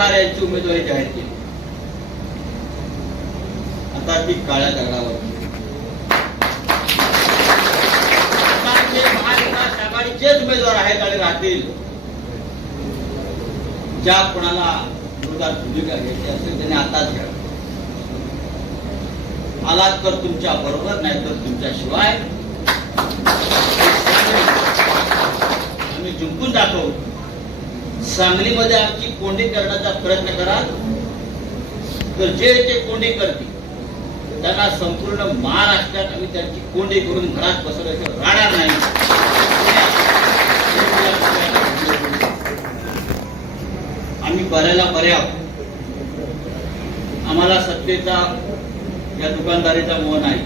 चंद्रहार यांची उमेदवारी जाहीर केली. आता ती काळ्या दगडावर महाविकास आघाडीचेच उमेदवार आहेत आणि राहतील ज्या कोणाला विरोधात भूमिका घ्यायची असेल त्याने आताच घ्या. आलात तर तुमच्या बरोबर नाही तर तुमच्या शिवाय आम्ही जिंकून जातो. सांगलीमध्ये आमची कोंडी करण्याचा प्रयत्न कराल तर जे ते कोंडी करतील त्यांना संपूर्ण महाराष्ट्रात आम्ही त्यांची कोंडी करून घरात बसवल्याशिवाय राहणार नाही. आम्ही बऱ्याला बरे आहोत. आम्हाला सत्तेचा या दुकानदारीचा मोह नाही.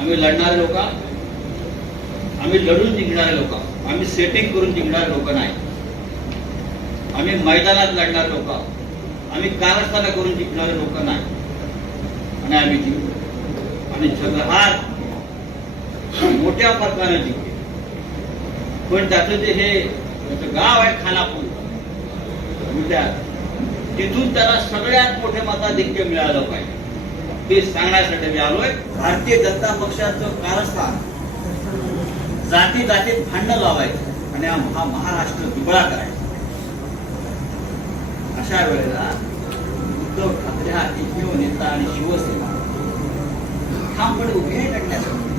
आम्ही लढणारे लोक आम्ही लढून जिंकणारे लोक आम्ही सेटिंग करून जिंकणारे लोक नाही. आम्ही मैदानात लढणारे लोक आम्ही कारस्थानं करून जिंकणारे लोक नाही. आणि आम्ही जिंकू. आणि चंद्रहार मोठ्या फरकानं जिंकले पण त्याचं जे हे त्याचं गाव आहे खानापूर. म्हणजे तिथून त्याला सगळ्यात मोठे मताधिक्य मिळालं पाहिजे. ते सांगण्यासाठी मी आलोय. भारतीय जनता पक्षाचं कारस्थान. जाती जातीत भांडण लावायचं. आणि हा महाराष्ट्र दुबळा करायचा. अशा वेळेला उद्धव ठाकरे हा एकमेव नेता आणि शिवसेना ठामपणे उभे लढण्यासाठी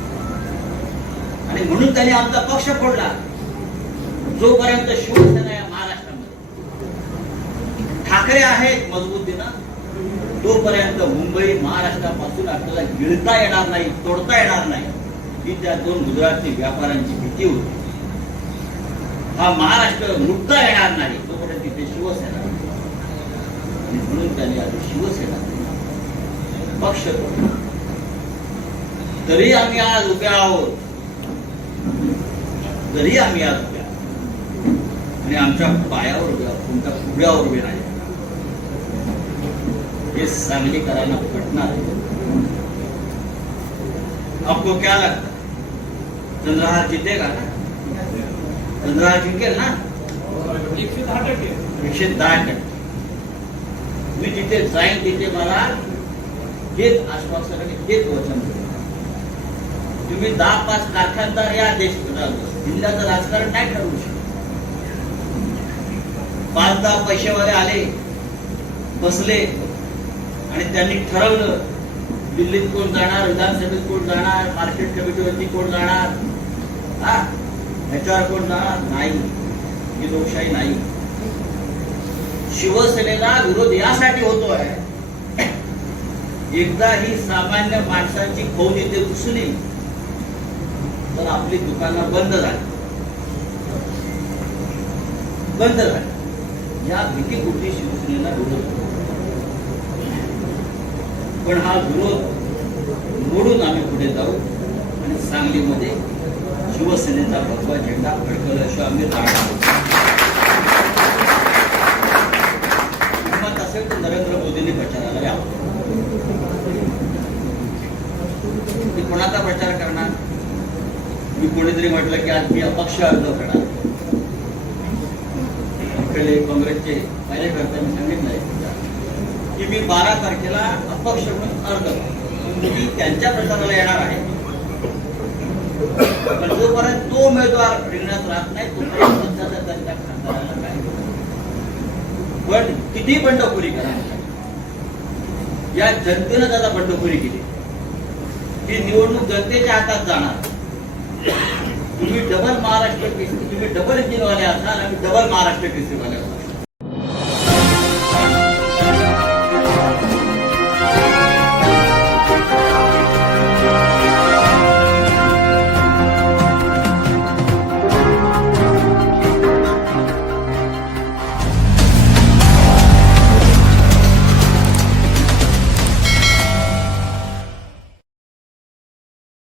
आणि म्हणून त्याने आमचा पक्ष फोडला जोपर्यंत शिवसेना या महाराष्ट्रामध्ये ठाकरे आहेत मजबूतीनं तोपर्यंत मुंबई महाराष्ट्रापासून आपल्याला गिळता येणार नाही तोडता येणार नाही ही त्या दोन गुजरातची व्यापाऱ्यांची भीती होती हा महाराष्ट्र लुटता येणार नाही तोपर्यंत तिथे शिवसेना आणि म्हणून त्यांनी आधी शिवसेना पक्ष. तरी आम्ही आज उभे आहोत. तरी आम्ही आज उभे आहोत. आणि आमच्या पायावर उभे आहोत. तुमच्या पुढ्यावर उभे नाही ये सांगलीकरांना पटणार है आपको क्या लगता है चंद्रहार जीतेगा ना? चंद्रहार जिंकेल ना? एकशे दहा टक्के. एकशे दहा टक्के. मी जिथे जाईन तिथे मला हेच आश्वासन आणि हेच वचन तुम्ही दहा पाच कारखानदार या देश जिल्ह्याचं राजकारण नाही ठरवू शकत. पाच दहा पैसेवाले आले बसले आणि त्यांनी ठरवलं दिल्लीत कोण जाणार विधानसभेत कोण जाणार मार्केट कमिटीवरती कोण जाणार? हा ह्याच्यावर कोण जाणार? नाही. ही लोकशाही नाही. शिवसेनेला विरोध यासाठी होतो आहे एकदा ही सामान्य माणसांची खौन येथे घुसली तर आपली दुकानं बंद झाली. बंद झाली. या भीतीपुरती शिवसेनेला विरोध पण हा विरोध मोडून आम्ही पुढे जाऊ आणि सांगलीमध्ये शिवसेनेचा भगवा झेंडा फडकवल्याशिवाय आम्ही राहणार आहोत. हिंमत असेल तर नरेंद्र मोदींनी प्रचाराला यावं मी कोणाचा प्रचार करणार? मी कोणीतरी म्हटलं की आज मी अपक्ष अर्ज करणार. इकडे काँग्रेसचे कार्यकर्त्यांनी सांगितलंय की मी बारा तारखेला अपक्ष म्हणून अर्ज मी त्यांच्या प्रचाराला येणार आहे. पण जोपर्यंत तो उमेदवार रिंगणात राहत नाही तोपर्यंत त्यांच्या खासदाराला काय पण किती बंडखोरी करा या जनतेनं त्याचा बंडखोरी केली. ही निवडणूक जनतेच्या हातात जाणार. तुम्ही डबल महाराष्ट्र तुम्ही डबल इंजिनवाले असाल आणि डबल महाराष्ट्र केसरीवाले असाल.